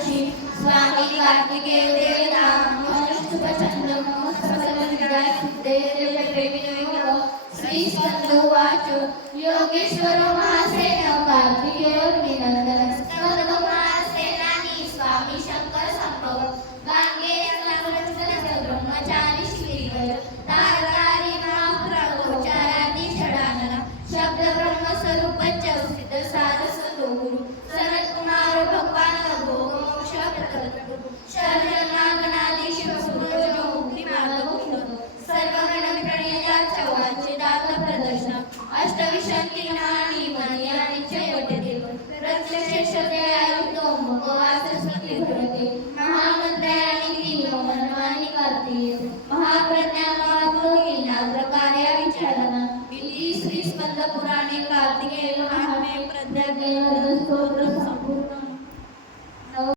ऋषी स्वामी कार्तिकेय देवता शुभचंद्र श्री स्कंदोवाच योगेश्वर महासेन कार्तिकेयोर्निनंदन स्कंदमासेनानी स्वामी शंकर संभव गांगेय ब्रह्मचारी श्रीधर तारकारी महाप्रगोचारादी षडानना शब्द ब्रह्म स्वरूप सिद्ध सारस्वतो गुरु सनत कुमार भगवान भोग मोक्ष प्रकट शरणनागनादी शिवसुरजो मुक्ती मार्ग सर्वगण प्रणेयाच्या वाचे दात प्रदर्शन अष्टविशंती नानी मनी आणि जय प्रत्यक्ष